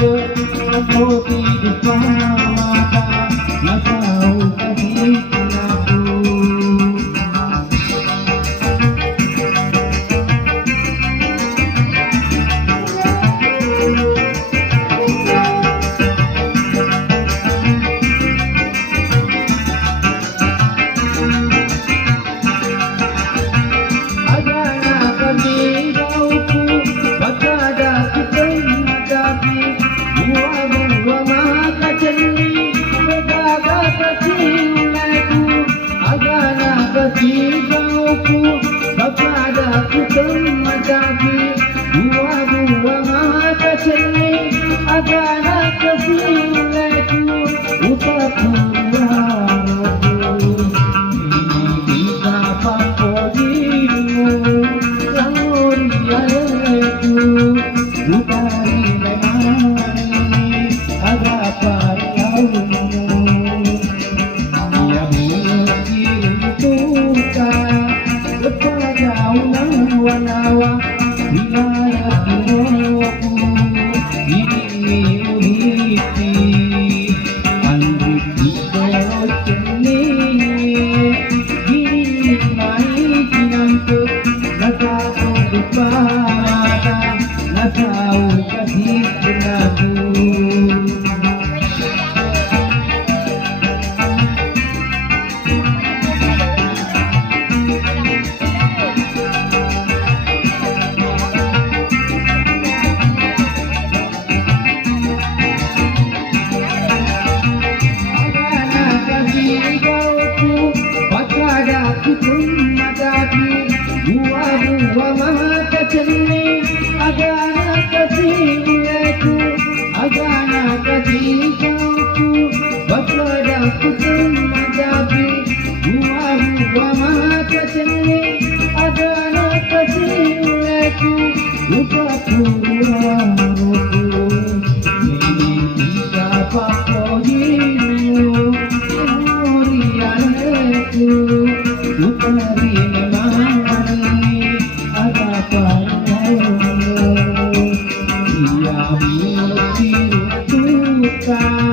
Kopi depan mata, nggak tahu kasih aku. Kepadaku temajaki buah-buah mata cernih agana kesileku utaku harapku ini bisa pangkodimu lauriaku bukari memang ada pariaumu ia mengintukan nawa wilayah tuaku ini uniti andri dikoro ceni gini mai kinanto nasa kedepan nasa kasih aku. Buah-buah mata cernih agana kesileku agana kasih jauhku bapadaku temajaki buah-buah mata cernih agana kesileku utaku harapku ini bisa pakodimu lauriaku bukari memang ada pariaumu ia mengintukan